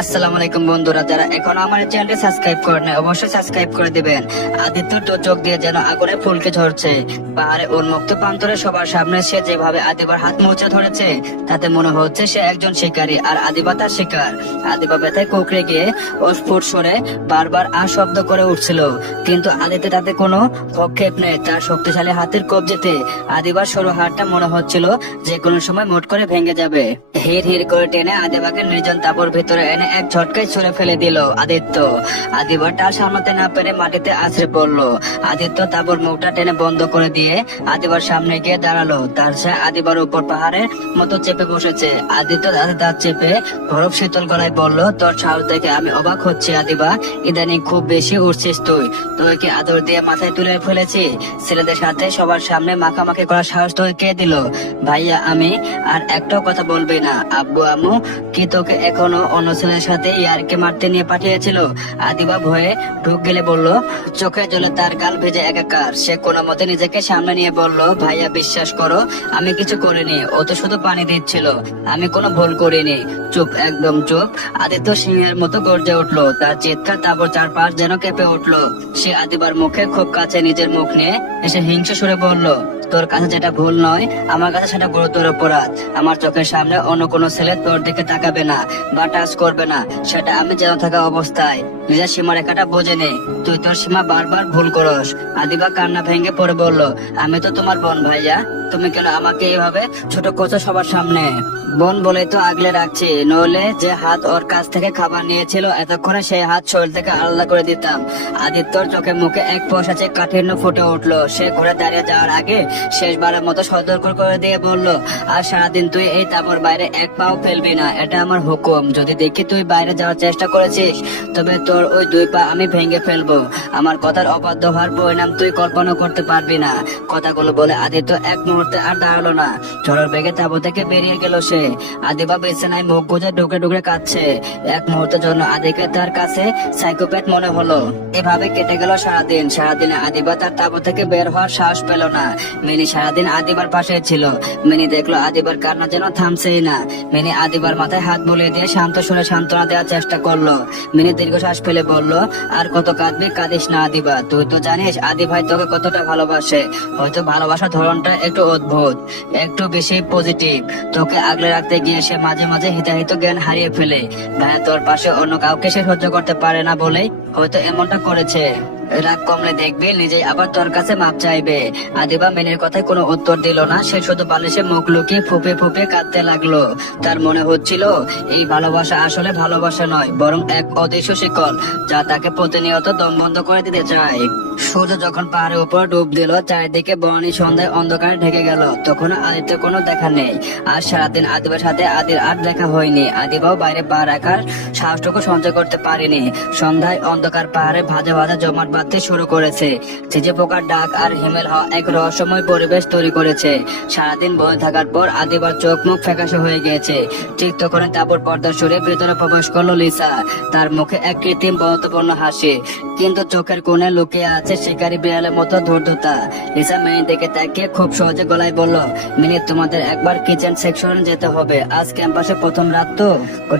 আসসালামু আলাইকুম বন্ধুরা, যারা এখন আমার চ্যানেলটি সাবস্ক্রাইব করেন অবশ্যই সাবস্ক্রাইব করে দিবেন। আদিত্য তো চোখ দিয়ে যেন আগুনে ফুলকে ঝরছে। পাহাড়ে উন্মুক্ত প্রান্তরে সবার সামনে সে যেভাবে আদিবার হাত মুছে ধরেছে তাতে মনে হচ্ছে সে একজন শিকারী আর আদিবা তার শিকার। আদিবা ব্যথায় কোকড়ে গিয়ে অস্ফুট সরে বারবার শব্দ করে উঠছিল, কিন্তু আদিত্য তাতে কোনো ভক্ষেপ নেই। তার শক্তিশালী হাতের কবজিতে আদিবার সরু হাতটা মনে হচ্ছিল যে কোনো সময় মোট করে ভেঙে যাবে। হির হির করে টেনে আদিবাকে নির্জন তাঁবুর ভিতরে এনে এক ঝটকায় ছুঁড়ে ফেলে দিল আদিত্য। আদিবার টাল সামলাতে না পেরে মাটিতে আছড়ে পড়লো। আদিত্য তাঁবুর মুখটা টেনে বন্ধ করে দিয়ে আদিবার সামনে গিয়ে দাঁড়ালো। তার সে আদিবার উপর পাহাড়ের মতো চেপে বসেছে। আদিত্য দাঁত চেপে বরফ শীতল গলায় বলল, তোর সাহস দেখে আমি অবাক হচ্ছি আদিবা। ইদানিং খুব বেশি উঠছিস তুই। তুই কি আদর দিয়ে মাথায় তুলে ফেলেছি? ছেলেদের সাথে সবার সামনে মাখামাখি করার সাহস তোকে কে দিল? ভাইয়া আমি আর একটাও কথা বলবি না। আব্বু আম্মু কি তোকে এখনো অন্য ছেলের সাথে ইয়ারকে মারতে নিয়ে পাঠিয়েছিল? আদিবা ভয়ে ঢুক গেলে বলল। চোখে জলে তার গাল ভেজে একাকার। সে কোনো মতে নিজেকে সামনে নিয়ে বলল, ভাইয়া বিশ্বাস করো আমি কিছু করিনি, ও তো শুধু পানি দিচ্ছিল, আমি কোনো ভুল করিনি। চুপ, একদম চুপ। আদিত্য সিংহের মতো গর্জে উঠলো। তার চিৎকার তারপর চারপাশ যেন কেঁপে উঠলো। সে আদিবার মুখে খুব কাছে নিজের মুখ নিয়ে এসে হিংস্র সুরে বলল, তোর কাছে যেটা ভুল নয় আমার কাছে সেটা গুরুতর অপরাধ। আমার চোখের সামনে অন্য কোনো ছেলে তোর দিকে তাকাবে না বা টাচ করবে না, সেটা আমি যেন থাকা অবস্থায়। নিজের সীমারেখাটা বোঝে নে, তুই তোর সীমা বারবার ভুল করস। আদিবা কান্না ভেঙে পড়ে বলল, আমি তো তোমার বোন ভাইয়া, তুমি কেন আমাকে এইভাবে ছোট করছো সবার সামনে? বোন বলে তো আগলে রাখছি, নইলে যে হাত ওর কাছ থেকে খাবার নিয়েছিল এতক্ষণে সেই হাত শরীর থেকে আলাদা করে দিতাম। আদিত্যর চোখে মুখে এক পয়সাচে কাঠিন্য ফুটে উঠলো। সে ঘুরে দাঁড়িয়ে যাওয়ার আগে শেষবারের মতো সতর্ক করে দিয়ে বলল, আর সারাদিন তুই এই তাঁবুর বাইরে এক পাও ফেলবি না, এটা আমার হুকুম। যদি দেখি তুই বাইরে যাওয়ার চেষ্টা করেছিস তবে তোর ওই দুই পা আমি ভেঙে ফেলবো। আমার কথার অবাধ্য হওয়ার পরিণাম তুই কল্পনা করতে পারবি না। কথাগুলো বলে আদিত্য এক মুহূর্তে আর দাঁড়ালো না। ঝড়ের বেগে তাঁবু থেকে বেরিয়ে গেল সে। আদিবা বিছানায় মুখ গুজে ঢুকে ঢুকে কাঁদছে। এক মুহূর্তের জন্য আদিকে তার কাছে সাইকোপ্যাথ মনে হলো। এভাবে কেটে গেল সারাদিন। সারাদিনে আদিবা তার তাঁবু থেকে বের হওয়ার সাহস পেল না। মিনি সারাদিন আদিবার পাশে ছিল। মিনি দেখলো আদিবার কান্না যেন থামছেই না। মিনি আদিবার মাথায় হাত বুলিয়ে দিয়ে শান্ত সুরে সান্ত্বনা দেওয়ার চেষ্টা করলো। মিনি দীর্ঘশ্বাস ফেলে বলল, আর কত কাঁদবি? কাঁদিস না আদিবা, তুই তো জানিস আদি ভাই তোকে কতটা ভালোবাসে। হয়তো ভালোবাসার ধরনটা একটু অদ্ভুত, একটু বেশি পজিটিভ। তোকে আগলে রাখতে গিয়ে সে মাঝে মাঝে হিতাহিত জ্ঞান হারিয়ে ফেলে। ভাইয়া তোর পাশে অন্য কাউকে সে সহ্য করতে পারে না বলেই হয়তো এমনটা করেছে। রাগ কমলে দেখবি নিজেই আবার তোর কাছে মাপ চাইবে। আদিবা মেনের কথায় কোনো উত্তর দিল না। সে শুধু বালিশে মুখ লুকিয়ে ফুপে ফুপে কাঁদতে লাগলো। তার মনে হচ্ছিল এই ভালোবাসা আসলে ভালোবাসা নয়, বরং এক অদৃশ্য শিকল যা তাকে প্রতিনিয়ত দম বন্ধ করে দিতে চায়। সূর্য যখন পাহাড়ের উপর ডুব দিল, চারিদিকে বনানী সন্ধ্যায় অন্ধকারে ঢেকে গেল, তখন আদিত্য কোনো দেখা নেই। আর সারাদিন আদিবার সাথে আদির আর দেখা হয়নি। আদিবাও বাইরে পা রাখার সাহসটুকু সঞ্চয় করতে পারেনি। সন্ধ্যায় অন্ধকার পাহাড়ে ভাজা ভাজা জমাট বাঁধতে শুরু করেছে। চিজে পোকার ডাক আর হিমেল হওয়া এক রহস্যময় পরিবেশ তৈরি করেছে। সারাদিন বয়ে থাকার পর আদিবার চোখ মুখ ফ্যাকাশে হয়ে গিয়েছে। ঠিক তখনই তাঁবুর পর্দা সরে ভেতরে প্রবেশ করলো লিসা। তার মুখে এক কৃত্রিম বন্ধুত্বপূর্ণ হাসি, কিন্তু চোখের কোণে লুকিয়ে আছে শিকারী বিড়ালের মতো ধূর্ততা। লিসা মিনি দিকে তাকিয়ে খুব সহজে গলায় বলল, মিনি তোমাদের একবার কিচেন সেকশনে যেতে হবে। আজ ক্যাম্পাসে প্রথম রাত তো,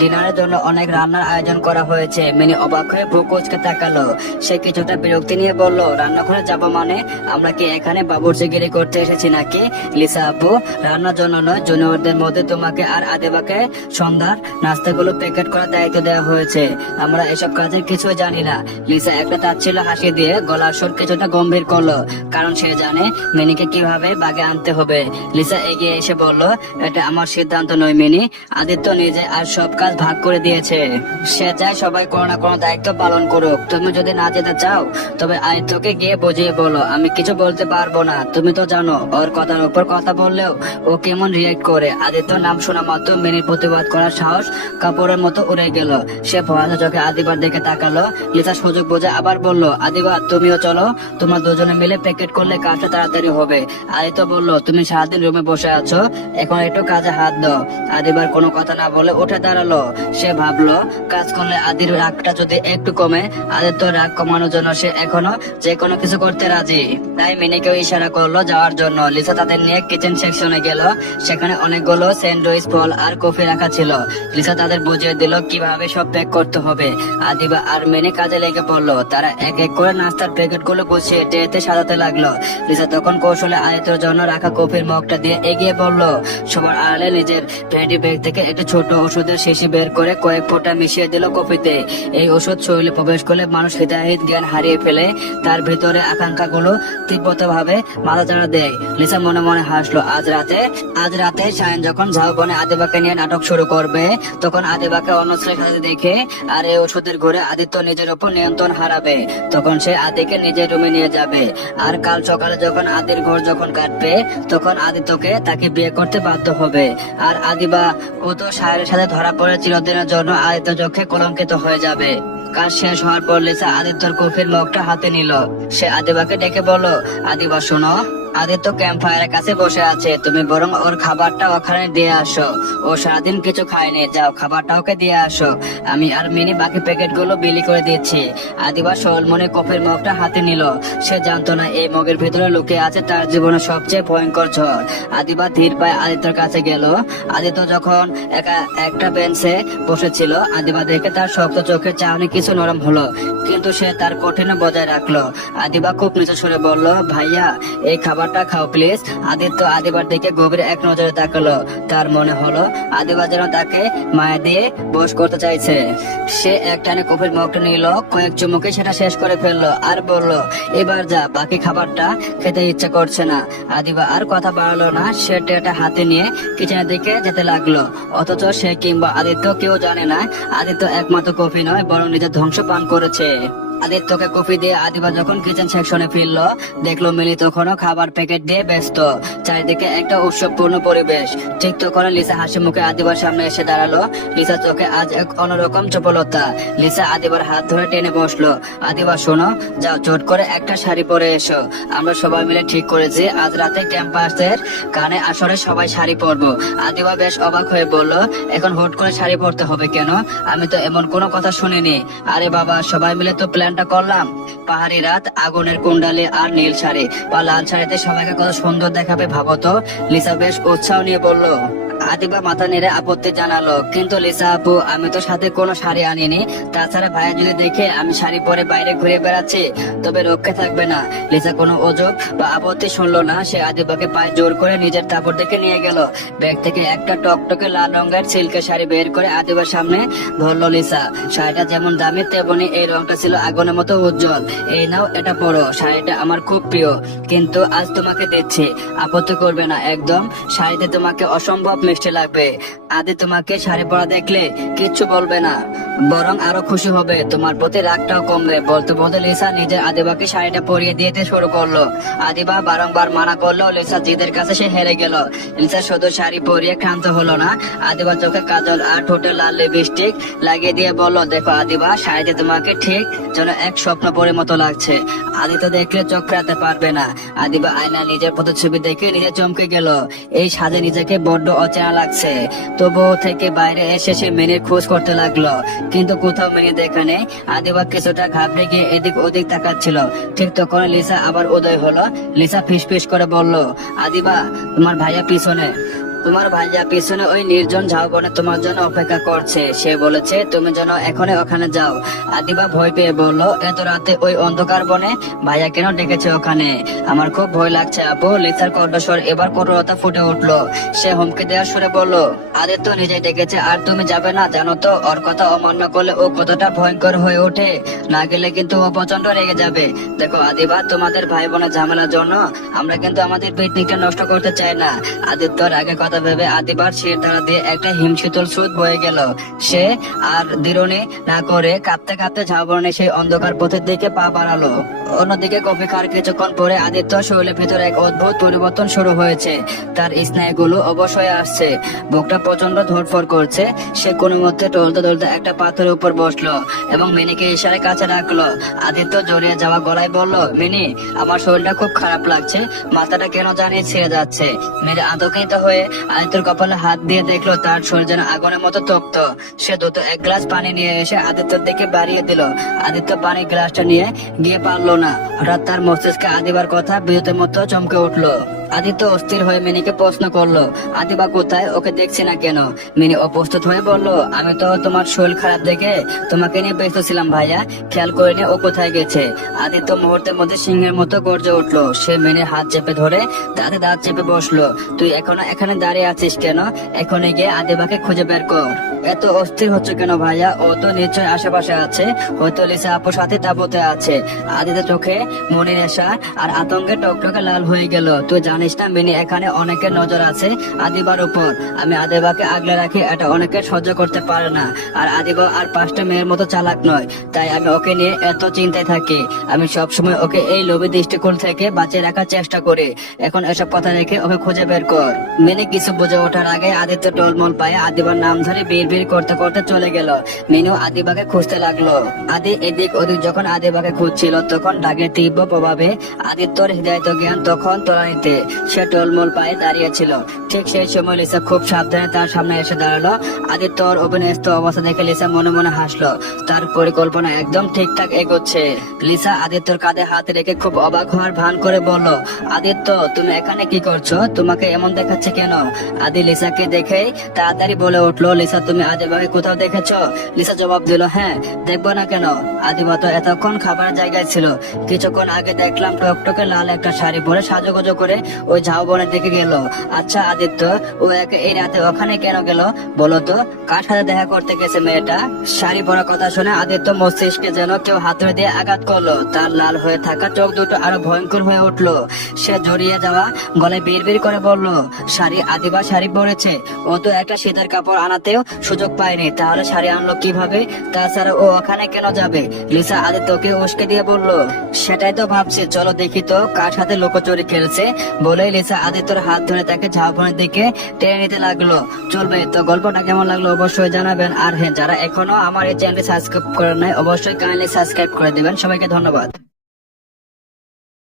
ডিনারের জন্য অনেক রান্নার আয়োজন করা হয়েছে। মিনি অবাক হয়ে ভ্রু কুঁচকে তাকালো। সে কিছুটা বিরক্তি নিয়ে বলল, রান্নাঘরে যাবো মানে? আমরা কি এখানে বাবুর্চিগিরি করতে এসেছি নাকি? লিসা আপু, রান্নার জন্য নয়, জুনিয়রদের মধ্যে তোমাকে আর আদিবাকে সন্ধ্যার নাস্তাগুলো প্যাকেট করার দায়িত্ব দেওয়া হয়েছে। আমরা এসব কাজের কিছুই জানি না। লিসা একটা তাচ্ছিল্য হাসি দিয়ে গলার সুর কিছুটা গম্ভীর করলো, কারণ সে জানে মিনিকে কিভাবে বাগে আনতে হবে। লিসা এগিয়ে এসে বলল, এটা আমার সিদ্ধান্ত নয় মিনি, আদিত্য নিজে আর সব কাজ ভাগ করে দিয়েছে। সে চায় সবাই কোনো না কোনো দায়িত্ব পালন করুক। তুমি যদি না যেতে চাও তবে আদিত্যকে গিয়ে বুঝিয়ে বলো। আমি কিছু বলতে পারবো না, তুমি তো জানো ওর কথার উপর কথা বললেও ও কেমন রিয়েক্ট করে। আদিত্যর নাম শোনা মাত্র মিনির প্রতিবাদ করার সাহস কাপড়ের মতো উড়ে গেল। সে ভয়ানক চোখে আদিবার দিকে তাকালো। লিসা সুযোগ বুঝে আবার বলল, আদিবা তুমিও চলো, তোমরা দুজনে মিলে প্যাকেট করলে কাজটা তাড়াতাড়ি হবে। আদিত্য বলল, তুমি সারাদিন রুমে বসে আছো, এখন একটু কাজে হাত দাও। আদিবার কোনো কথা না বলে উঠে দাঁড়ালো। সে ভাবলো কাজ করলে আদির রাগটা যদি একটু কমে। আদিত্য রাগ কমানোর জন্য সে এখনো যে কোনো কিছু করতে রাজি। তাই মিনিকেও ইশারা করলো যাওয়ার জন্য। লিসা তাদের নিয়ে কিচেন সেকশনে গেল। সেখানে অনেকগুলো স্যান্ডউইচ, ফল আর কফি রাখা ছিল। লিসা তাদের বুঝিয়ে দিল কিভাবে সব প্যাক করতে হবে। আদিবা আর মিনি কাজে লেগে পড়লো। তারা এক এক করে নাস্তার প্যাকেট গুলো গুছিয়ে ট্রেতে সাজাতে লাগলো। লিসা তখন কৌশলে আদিত্যর জন্য রাখা কফির মগটা দিয়ে এগিয়ে পড়লো। সবার আড়ালে নিজের ভ্যানিটি ব্যাগ থেকে একটি ছোট ওষুধের শিশি বের করে কয়েক ফোঁটা মিশিয়ে দিল কফিতে। এই ওষুধ শরীরে প্রবেশ করলে মানুষ হিতাহিত জ্ঞান হারিয়ে ফেলে। তার ভিতরে আকাঙ্ক্ষাগুলো তীব্রভাবে মাথাচাড়া দেয়। লিসা মনে মনে হাসলো। আজ রাতে শায়ন যখন ঝাউবনে আদিবাকে নিয়ে নাটক শুরু করবে, তখন আদিবাকে অন্য ছেলের সাথে দেখে আর এই ওষুধের ঘরে আদিত্য নিজের উপর নিয়ন্ত্রণ হারাবে। তখন সে আদিকে নিজের রুমে নিয়ে যাবে। আর কাল সকালে যখন আদির ঘর যখন কাটবে, তখন আদিত্যকে তাকে বিয়ে করতে বাধ্য হবে। আর আদিবা ও তো শায়নের সাথে ধরা পড়ে চিরদিনের জন্য আদিত্য চোখে কলঙ্কিত হয়ে যাবে। কাজ শেষ হওয়ার পর লিসা আদিত্যর কফির মগটা হাতে নিল। সে আদিবাকে ডেকে বলল, আদিবা শোনো, আদিত্য ক্যাম্প ফায়ারের কাছে বসে আছে, তুমি বরং ওর খাবারটা ওখানে দিয়ে আসো। ও সারাদিন কিছু খায়নি, যাও খাবারটা ওকে দিয়ে আসো। আমি আর মিনি বাকি প্যাকেট গুলো বিলি করে দিচ্ছি। আদিবা সরল মনে কফির মগটা হাতে নিল। সে জানতো না এই মগের ভেতরে লুকিয়ে আছে তার জীবনের সবচেয়ে ভয়ঙ্কর ঝড়। আদিবা ধীর পায়ে আদিত্যর কাছে গেল। আদিত্য যখন একটা বেঞ্চে বসেছিল, আদিবা দেখে তার শক্ত চোখের চাহনি কিছু নরম হলো, কিন্তু সে তার কঠিন বজায় রাখলো। আদিবা খুব নিচু সুরে বলল, ভাইয়া এই খাবারটা খাও প্লিজ। আদিত্য আদিবার দিকে গভীর এক নজরে তাকালো। তার মনে হলো আদিবা যেন তাকে মায়া দিয়ে বশ করতে চাইছে। সে একটানে কফির মগটা নিল, কয়েক চুমুকে সেটা শেষ করে ফেললো আর বলল, এবার যা, বাকি খাবারটা খেতে ইচ্ছা করছে না। আদিবা আর কথা বাড়ালো না। সে ট্রেটা হাতে নিয়ে কিচেনের দিকে যেতে লাগলো। অথচ সে কিংবা আদিত্য কেউ জানে না আদিত্য একমাত্র কফি নয়, বরং নিজের ধ্বংস পান করেছে। আদিত্যকে কফি দিয়ে আদিবা যখন কিচেন সেকশনে ফিরলো, দেখলো মিলি তখনও খাবার প্যাকেট দিয়ে ব্যস্ত। চারিদিকে একটা উৎসবপূর্ণ পরিবেশ। ঠিক তখন লিসা হাসি মুখে আদিবার সামনে এসে দাঁড়ালো। লিসা চোখে আজ এক অন্যরকম চপলতা। লিসা আদিবার হাত ধরে টেনে বসলো। আদিবা শোনো, যাও চট করে একটা শাড়ি পরে এসো। আমরা সবাই মিলে ঠিক করেছি আজ রাতে ক্যাম্পাসের গানে আসরে সবাই শাড়ি পরবো। আদিবা বেশ অবাক হয়ে বলল, এখন হুট করে শাড়ি পরতে হবে কেন? আমি তো এমন কোনো কথা শুনিনি। আরে বাবা, সবাই মিলে তো প্ল্যানটা করলাম। পাহাড়ি রাত, আগুনের কুণ্ডালি আর নীল শাড়ি বা লাল শাড়িতে সবাইকে কত সুন্দর দেখাবে ভাবো তো। লিসা বেশ উৎসাহ নিয়ে বলল। আদিবা মাথা নেড়ে আপত্তি জানালো, কিন্তু লিসা আপু, আমি তো সাথে কোনো শাড়ি আনিনি। তাছাড়া ভাইয়া যদি দেখে আমি শাড়ি পরে বাইরে ঘুরে বেড়াচ্ছি, তবে রক্ষে থাকবে না। লিসা কোনো অজব বা আপত্তি শুনলো না। সে আদিবাকে পায়ে জোর করে নিজের তাপর দিকে নিয়ে গেল। ব্যাগ থেকে একটা টকটকে লাল রঙের সিল্কের শাড়ি বের করে আদিবার সামনে ধরলো লিসা। শাড়িটা যেমন দামি, তেমনি এই রংটা ছিল আগুনের মতো উজ্জ্বল। এই নাও, এটা পরো। শাড়িটা আমার খুব প্রিয়, কিন্তু আজ তোমাকে দিচ্ছি, আপত্তি করবে না একদম। শাড়িতে তোমাকে অসম্ভব মিষ্টি লাগবে। আদি তোমাকে শাড়ি পরা দেখলে কিচ্ছু বলবে না, বরং আরো খুশি হবে। তোমার প্রতি রাগটাও কমবে। বলতে বলতে লিসা নিজে আদিবাকে শাড়িটা পরিয়ে দিতে শুরু করলো। আদিবা বারংবার মানা করলো, লিসা জিদের কাছে সে হেরে গেল। লিসা শুধু শাড়ি পরিয়ে ক্ষান্ত হলো না, আদিবা চোখে কাজল আর ঠোঁটে লাল লিপস্টিক লাগিয়ে দিয়ে বলল, দেখো আদিবা, শাড়িতে তোমাকে ঠিক যেন এক স্বপ্ন পরে মতো লাগছে। আদি তো দেখলে চোখ ফেরাতে পারবে না। আদিবা আয়না নিজের প্রতিচ্ছবি দেখে নিজে চমকে গেল। এই সাজে নিজেকে বড্ড অচেনা লাগছে। তবুও থেকে বাইরে এসে সে মিনির খোঁজ করতে লাগলো, কিন্তু কোথাও মিনি দেখে নেই। আদিবা কিছুটা ঘাবড়ে গিয়ে এদিক ওদিক তাকাচ্ছিল। ঠিক তখন লিসা আবার উদয় হলো। লিসা ফিসফিস করে বলল, আদিবা, তোমার ভাইয়া পিছনে ওই নির্জন ঝাউবনে তোমার জন্য অপেক্ষা করছে। সে বলেছে তুমি যেন এখনই ওখানে যাও। আদিবা ভয় পেয়ে বলল, এত রাতে ওই অন্ধকার বনে ভাইয়া কেন ডেকেছে ওখানে? আমার খুব ভয় লাগছে আপু। লিসার কণ্ঠস্বর এবার কঠোরতা ফুটে উঠলো। সে হুমকি দেওয়ার সুরে বলল, আদিত্য নিজে ডেকেছে আর তুমি যাবে না? জানো তো ওর কথা অমান্য করলে ও কতটা ভয়ঙ্কর হয়ে ওঠে। না গেলে কিন্তু ও প্রচন্ড রেগে যাবে। দেখো আদিবা, তোমাদের ভাই বোনের ঝামেলার জন্য আমরা কিন্তু আমাদের পিকনিকটা নষ্ট করতে চাই না। আদিত্যর আগে কথা ভেবে আদিবার শির দ্বারা দিয়ে একটা হিমশীতল স্রোত বয়ে গেল। সে আর দ্বিরুনি না করে কাঁপতে কাঁপতে ঝাউবনে সেই অন্ধকার পথের দিকে পা বাড়ালো। অন্যদিকে কফি খাওয়ার কিছুক্ষণ পরে আদিত্য শরীরের ভিতরে এক অদ্ভুত পরিবর্তন শুরু হয়েছে। তার স্নায়ুগুলো অবশ হয়ে আসছে, বুকটা প্রচন্ড ধড়ফড় করছে। সে কোনো মধ্যে টলতে টলতে একটা পাথরের উপর বসলো এবং মিনিকে ইশারে কাছে রাখলো। আদিত্য জড়িয়ে যাওয়া গলায় বলল, মিনি, আমার শরীরটা খুব খারাপ লাগছে, মাথাটা কেন জানি ছেড়ে যাচ্ছে। মিনি আতঙ্কিত হয়ে আদিত্যর কপালে হাত দিয়ে দেখলো তার শরীর যেন আগুনের মতো তপ্ত। সে দ্রুত এক গ্লাস পানি নিয়ে এসে আদিত্যর দিকে বাড়িয়ে দিল। আদিত্য পানির গ্লাসটা নিয়ে গিয়ে পারলো না। হঠাৎ তার মস্তিষ্কে আদিবার কথা বিদ্যুতের মতো চমকে উঠলো। আদিত্য অস্থির হয়ে মিনিকে প্রশ্ন করলো, আদিবা কোথায়, ওকে দেখছি না কেন? মিনি অপ্রস্তুত হয়ে বলল, আমি তো তোমার শরীর খারাপ দেখে তোমাকে নিয়ে ব্যস্ত ছিলাম ভাইয়া, খেয়াল করিনি ও কোথায় গেছে। আদিত্য মুহূর্তের মধ্যে সিংহের মতো গর্জে উঠলো। সে মিনির হাত চেপে ধরে দাঁতে দাঁত চেপে বসলো। তুই এখনো এখানে দাঁড়িয়ে আছিস কেন? এখনই গিয়ে আদিবাকে খুঁজে বের কর। এত অস্থির হচ্ছে কেন ভাইয়া? ও তো নিশ্চয় আশেপাশে আছে, হয়তো লিসা আপুর সাথে তাবুতে আছে। আদিত্য চোখে মনির নেশা আর আতঙ্কে টকটকে লাল হয়ে গেল। তুই জানিস না মিনি, এখানে অনেকের নজর আছে আদিবার উপর। আমি আদিবাকে আগলে রাখি, এটা অনেকে সহ্য করতে পারে না। আর আদিবা আর 5টা মেয়ের মতো চালাক নয়, তাই আমি ওকে নিয়ে এত চিন্তায় থাকি। আমি সবসময় ওকে এই লোভী দৃষ্টিকোণ থেকে বাঁচিয়ে রাখার চেষ্টা করি। এখন এসব কথা রেখে ওকে খুঁজে বের কর। মিনি কিছু বুঝে ওঠার আগে আদিত্য টলমল পায়ে আদিবার নাম ধরে বিড়বিড় করতে করতে চলে গেল। মিনু আদিবাকে খুঁজতে লাগলো। আদি এদিক ওদিক যখন আদিবাকে খুঁজছিল, তখন ডাকের তীব্র প্রভাবে আদিত্যর হৃদয়ত জ্ঞান তখন তলানিতে। সে টলমল পায়ে দাঁড়িয়েছিল। ঠিক সেই সময় লিসা খুব সাবধানে তার সামনে এসে দাঁড়ালো। আদিত্যর অভিনয়স্থ অবস্থা দেখে লিসা মনে মনে হাসলো। তার পরিকল্পনা একদম ঠিকঠাক এগোচ্ছে। লিসা আদিত্যর কাঁধে হাত রেখে খুব অবাক হওয়ার ভান করে বলল, আদিত্য তুমি এখানে কি করছো? তোমাকে এমন দেখাচ্ছে কেন? আদি লিসাকে দেখেই তাড়াতাড়ি বলে উঠলো, লিসা তুমি আদিবাকে কোথাও দেখেছো? লিসা জবাব দিল, হ্যাঁ, দেখবো না কেন? আদিবা তো এতক্ষণ খাবারের জায়গায় ছিল। কিছুক্ষণ আগে দেখলাম টকটকে লাল একটা শাড়ি পরে সাজুগুজু করে ওই ঝাউবনের দিকে গেল। আচ্ছা আদিত্য, ও একে এই রাতে ওখানে কেন গেল বলো তো? কার সাথে দেখা করতে গেছে মেয়েটা? শাড়ি পরা কথা শুনে আদিত্য মস্তিষ্কে যেন কেউ হাতুড়ি দিয়ে আঘাত করলো। তার লাল হয়ে থাকা চোখ দুটো আরো ভয়ঙ্কর হয়ে উঠলো। সে জড়িয়ে যাওয়া গলায় বিড়বিড় করে বলল, শাড়ি? আদিবা শাড়ি পরেছে? ও তো একটা শীতের কাপড় আনাতেও সুযোগ পায়নি, তাহলে শাড়ি আনলো কিভাবে? তাছাড়া ও ওখানে কেন যাবে? লিসা আদিত্যকে উস্কে দিয়ে বলল, সেটাই তো ভাবছি, চলো দেখি তো কার সাথে লুকোচুরি খেলছে। বলেই লিসা আদিত্যর হাত ধরে তাকে ঝাউবনের দিকে টেনে নিতে লাগলো। চলবে তো? গল্পটা কেমন লাগলো অবশ্যই জানাবেন। আর হ্যাঁ, যারা এখনো আমার এই চ্যানেলটি সাবস্ক্রাইব করেন নাই, অবশ্যই কাইন্ডলি সাবস্ক্রাইব করে দিবেন। সবাইকে ধন্যবাদ।